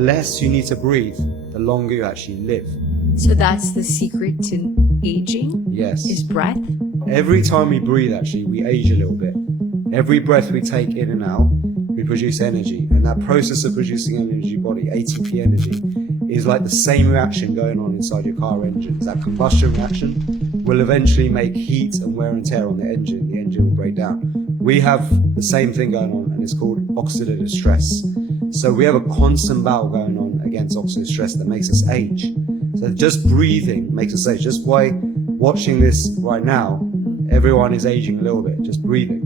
less you need to breathe, the longer you actually live. So that's the secret to aging? Yes. Is breath? Every time we breathe, actually, we age a little bit. Every breath we take in and out, we produce energy. And that process of producing energy body, ATP energy, is like the same reaction going on inside your car engine. That combustion reaction will eventually make heat and wear and tear on the engine. The engine will break down. We have the same thing going on, and it's called oxidative stress. So we have a constant battle going on against oxidative stress that makes us age. So just breathing makes us age. Just by watching this right now, everyone is aging a little bit, just breathing.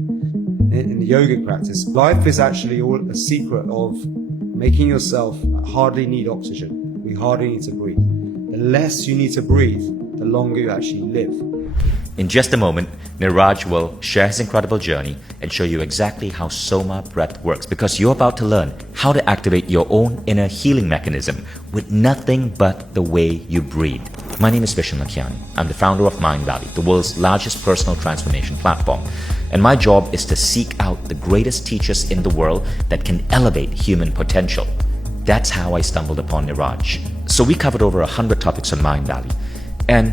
In the yogic practice, life is actually all a secret of making yourself hardly need oxygen. We hardly need to breathe. The less you need to breathe, the longer you actually live. In just a moment, Niraj will share his incredible journey and show you exactly how SOMA Breath works, because you're about to learn how to activate your own inner healing mechanism with nothing but the way you breathe. My name is Vishal Lakiani. I'm the founder of Mind Valley, the world's largest personal transformation platform. And my job is to seek out the greatest teachers in the world that can elevate human potential. That's how I stumbled upon Niraj. So we covered over 100 topics on Mind Valley. And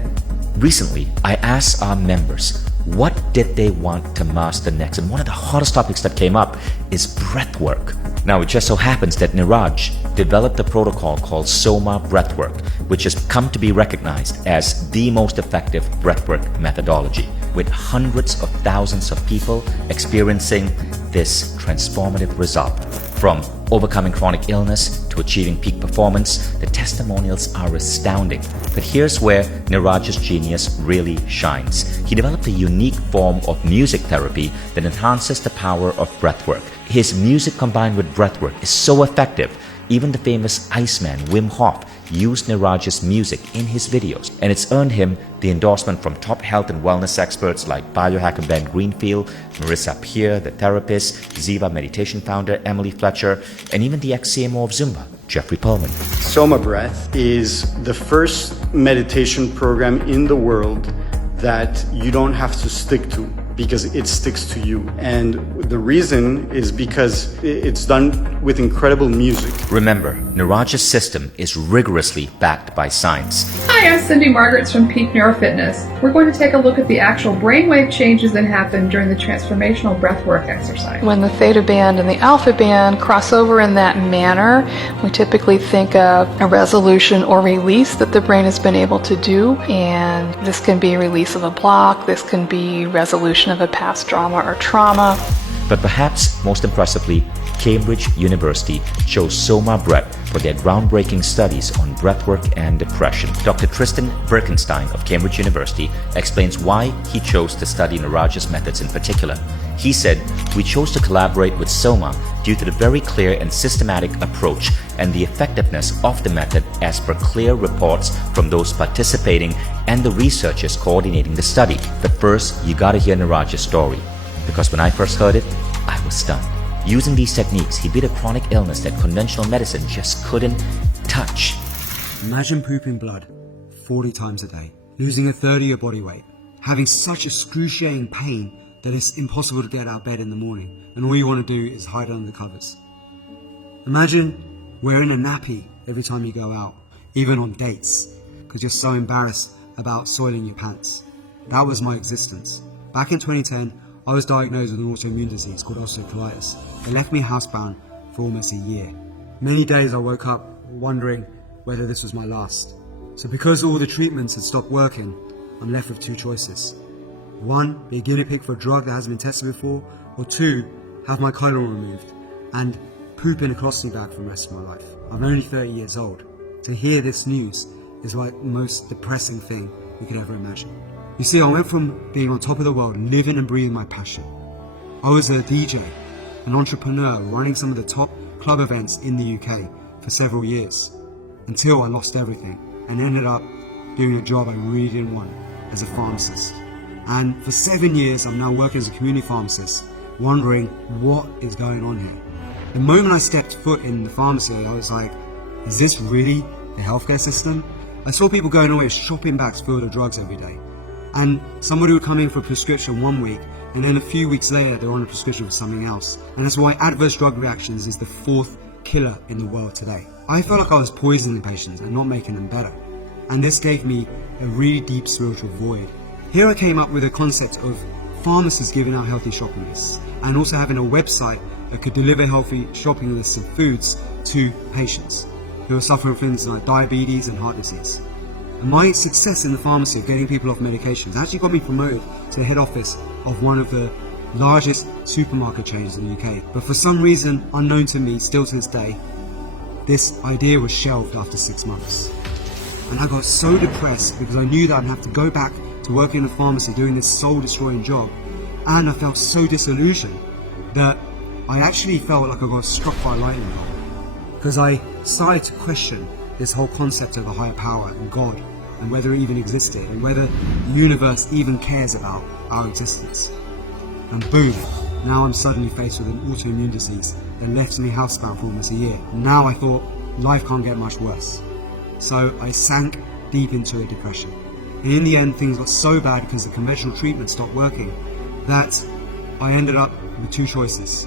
recently, I asked our members, what did they want to master next? And one of the hottest topics that came up is breath work. Now, it just so happens that Niraj developed a protocol called SOMA Breath Work, which has come to be recognized as the most effective breathwork methodology, with hundreds of thousands of people experiencing this transformative result. From overcoming chronic illness to achieving peak performance, the testimonials are astounding. But here's where Niraj's genius really shines. He developed a unique form of music therapy that enhances the power of breathwork. His music combined with breathwork is so effective, even the famous Iceman Wim Hof used Niraj's music in his videos, and it's earned him the endorsement from top health and wellness experts like biohacker Ben Greenfield, Marissa Peer, the therapist, Ziva meditation founder Emily Fletcher, and even the ex-CMO of Zumba, Jeffrey Perlman. SOMA Breath is the first meditation program in the world that you don't have to stick to, because it sticks to you. And the reason is because it's done with incredible music. Remember, Niraj's system is rigorously backed by science. Hi, I'm Cindy Margaret's from Peak Neurofitness. We're going to take a look at the actual brainwave changes that happen during the transformational breathwork exercise. When the theta band and the alpha band cross over in that manner, we typically think of a resolution or release that the brain has been able to do. And this can be release of a block, this can be resolution of a past drama or trauma. But perhaps most impressively, Cambridge University chose SOMA Breath for their groundbreaking studies on breathwork and depression. Dr. Tristan Birkenstein of Cambridge University explains why he chose to study Niraj's methods in particular. He said, "We chose to collaborate with SOMA due to the very clear and systematic approach and the effectiveness of the method as per clear reports from those participating and the researchers coordinating the study." But first, you gotta hear Niraj's story, because when I first heard it, I was stunned. Using these techniques, he beat a chronic illness that conventional medicine just couldn't touch. Imagine pooping blood 40 times a day, losing a third of your body weight, having such excruciating pain that it's impossible to get out of bed in the morning, and all you want to do is hide under the covers. Imagine wearing a nappy every time you go out, even on dates, because you're so embarrassed about soiling your pants. That was my existence. Back in 2010, I was diagnosed with an autoimmune disease called ulcerative colitis. It left me housebound for almost a year. Many days I woke up wondering whether this was my last. So because all the treatments had stopped working, I'm left with two choices. One, be a guinea pig for a drug that hasn't been tested before, or two, have my colon removed and poop in a colostomy bag for the rest of my life. I'm only 30 years old. To hear this news is like the most depressing thing you could ever imagine. You see, I went from being on top of the world, living and breathing my passion. I was a DJ, an entrepreneur, running some of the top club events in the UK for several years, until I lost everything and ended up doing a job I really didn't want as a pharmacist. And for 7 years, I'm now working as a community pharmacist, wondering what is going on here. The moment I stepped foot in the pharmacy, I was like, is this really the healthcare system? I saw people going away with shopping bags filled with drugs every day. And somebody would come in for a prescription one week, and then a few weeks later they're on a prescription for something else. And that's why adverse drug reactions is the 4th killer in the world today. I felt like I was poisoning patients and not making them better. And this gave me a really deep spiritual void. Here I came up with a concept of pharmacists giving out healthy shopping lists and also having a website that could deliver healthy shopping lists of foods to patients who are suffering from things like diabetes and heart disease. And my success in the pharmacy of getting people off medications actually got me promoted to the head office of one of the largest supermarket chains in the UK. But for some reason unknown to me, still to this day, this idea was shelved after 6 months. And I got so depressed because I knew that I'd have to go back to working in a pharmacy doing this soul-destroying job, and I felt so disillusioned that I actually felt like I got struck by lightning bolt, because I started to question this whole concept of a higher power and God, and whether it even existed, and whether the universe even cares about our existence. And boom, now I'm suddenly faced with an autoimmune disease that left me housebound for almost a year. And now I thought, life can't get much worse. So I sank deep into a depression. And in the end, things got so bad because the conventional treatment stopped working that I ended up with 2 choices.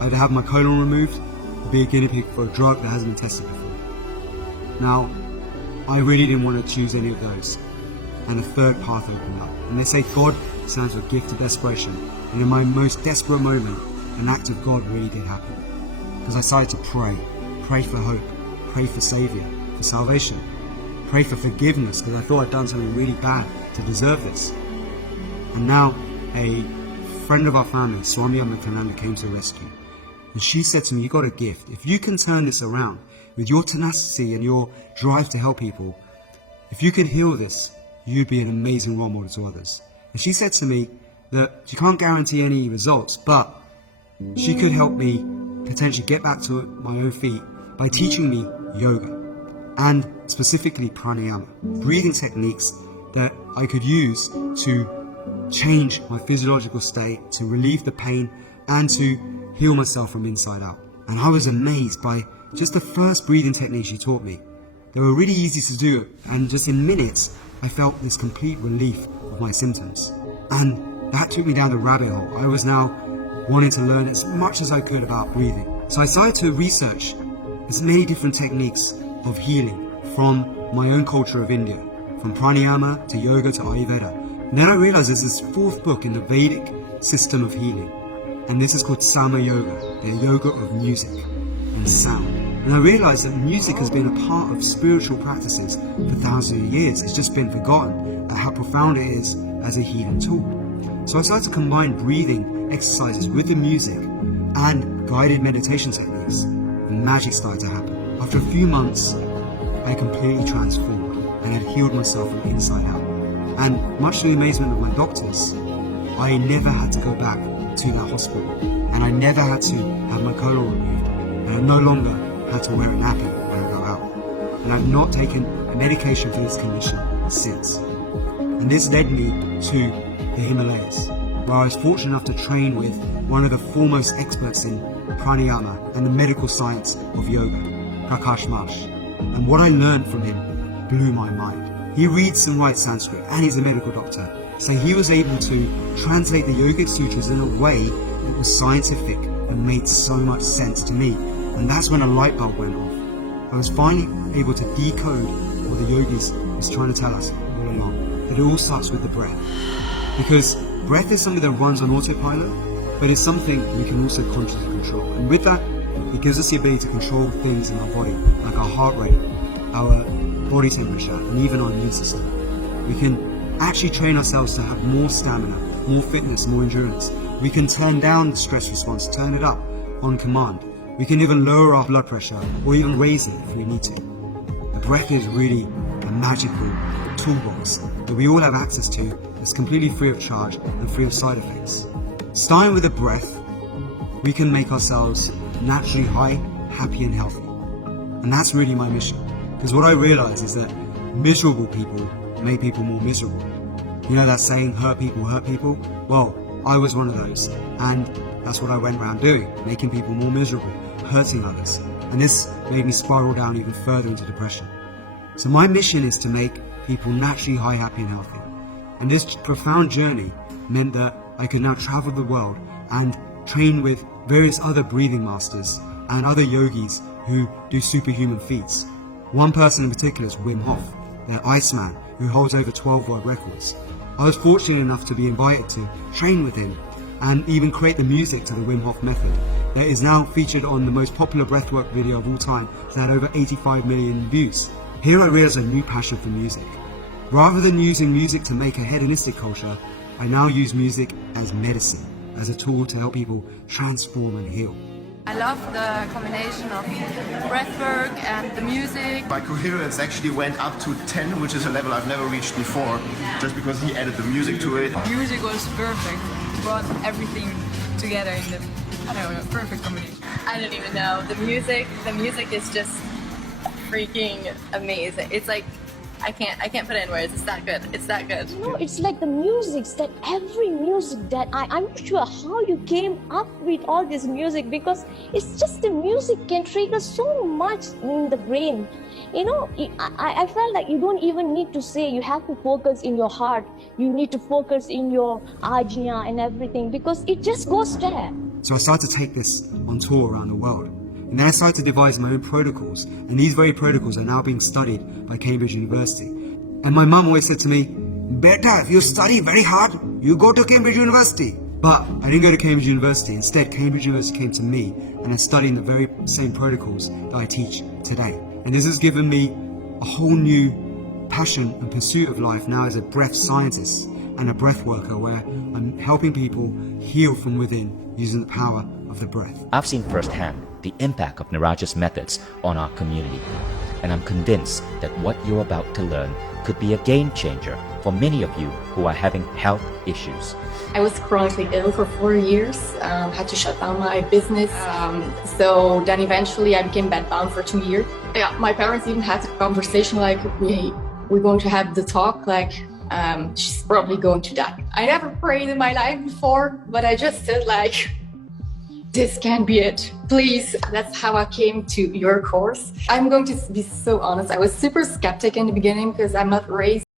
Either have my colon removed or be a guinea pig for a drug that hasn't been tested before. Now, I really didn't want to choose any of those. And a third path opened up. And they say God stands for a gift of desperation. And in my most desperate moment, an act of God really did happen. Because I started to pray for hope, pray for Saviour, for salvation, pray for forgiveness, because I thought I'd done something really bad to deserve this. And now a friend of our family, Swami Amakananda, came to rescue. And she said to me, you got a gift. If you can turn this around with your tenacity and your drive to help people, if you can heal this, you'd be an amazing role model to others. And she said to me that she can't guarantee any results, but she could help me potentially get back to my own feet by teaching me yoga, and specifically pranayama, breathing techniques that I could use to change my physiological state, to relieve the pain, and to heal myself from inside out. And I was amazed by just the first breathing techniques she taught me. They were really easy to do, and just in minutes I felt this complete relief of my symptoms. And that took me down the rabbit hole. I was now wanting to learn as much as I could about breathing. So I started to research as many different techniques of healing from my own culture of India, from pranayama to yoga to Ayurveda. And then I realized there's this 4th book in the Vedic system of healing, and this is called SOMA Yoga, the yoga of music and sound. And I realized that music has been a part of spiritual practices for thousands of years. It's just been forgotten at how profound it is as a healing tool. So I started to combine breathing exercises with the music and guided meditation techniques, and magic started to happen. After a few months, I completely transformed and had healed myself from inside out. And much to the amazement of my doctors, I never had to go back to that hospital, and I never had to have my colon removed, and I no longer had to wear a nappy when I go out. And I've not taken a medication for this condition since. And this led me to the Himalayas, where I was fortunate enough to train with one of the foremost experts in pranayama and the medical science of yoga, Prakash Marsh. And what I learned from him blew my mind. He reads and writes Sanskrit, and he's a medical doctor, so he was able to translate the yogic sutras in a way that was scientific and made so much sense to me. And that's when a light bulb went off. I was finally able to decode what the yogis was trying to tell us all along, that it all starts with the breath. Because breath is something that runs on autopilot, but it's something we can also consciously control. And with that, it gives us the ability to control things in our body, like our heart rate, our body temperature, and even our immune system. We can actually train ourselves to have more stamina, more fitness, more endurance. We can turn down the stress response, turn it up on command. We can even lower our blood pressure or even raise it if we need to. The breath is really a magical toolbox that we all have access to that's completely free of charge and free of side effects. Starting with the breath, we can make ourselves naturally high, happy and healthy. And that's really my mission. Because what I realize is that miserable people make people more miserable. You know that saying, hurt people? Well, I was one of those. And that's what I went around doing, making people more miserable, hurting others. And this made me spiral down even further into depression. So my mission is to make people naturally high, happy and healthy. And this profound journey meant that I could now travel the world and train with various other breathing masters and other yogis who do superhuman feats. One person in particular is Wim Hof, the Iceman, who holds over 12 world records. I was fortunate enough to be invited to train with him and even create the music to the Wim Hof method that is now featured on the most popular breathwork video of all time. It's had over 85 million views. Here I realized a new passion for music. Rather than using music to make a hedonistic culture, I now use music as medicine, as a tool to help people transform and heal. I love the combination of breathwork and the music. My coherence actually went up to 10, which is a level I've never reached before, just because he added the music to it. Music was perfect. It brought everything together in the, I don't know, perfect combination. I don't even know. The music is just freaking amazing. It's like, I can't put it in words. It's that good. It's that good. You know, it's like the music that every music that I'm not sure how you came up with all this music, because it's just the music can trigger so much in the brain. You know, I felt like you don't even need to say, you have to focus in your heart. You need to focus in your ajna and everything, because it just goes there. So I started to take this on tour around the world. And then I started to devise my own protocols, and these very protocols are now being studied by Cambridge University. And my mum always said to me, "Beta, if you study very hard, you go to Cambridge University." But I didn't go to Cambridge University. Instead, Cambridge University came to me and is studying the very same protocols that I teach today. And this has given me a whole new passion and pursuit of life now as a breath scientist and a breath worker, where I'm helping people heal from within using the power of the breath. I've seen firsthand the impact of Niraj's methods on our community, and I'm convinced that what you're about to learn could be a game changer for many of you who are having health issues. I was chronically ill for 4 years, had to shut down my business. So then eventually I became bedbound for 2 years. Yeah, my parents even had a conversation like, we're going to have the talk, like, she's probably going to die. I never prayed in my life before, but I just said like, this can't be it. Please. That's how I came to your course. I'm going to be so honest. I was super skeptic in the beginning because I'm not raised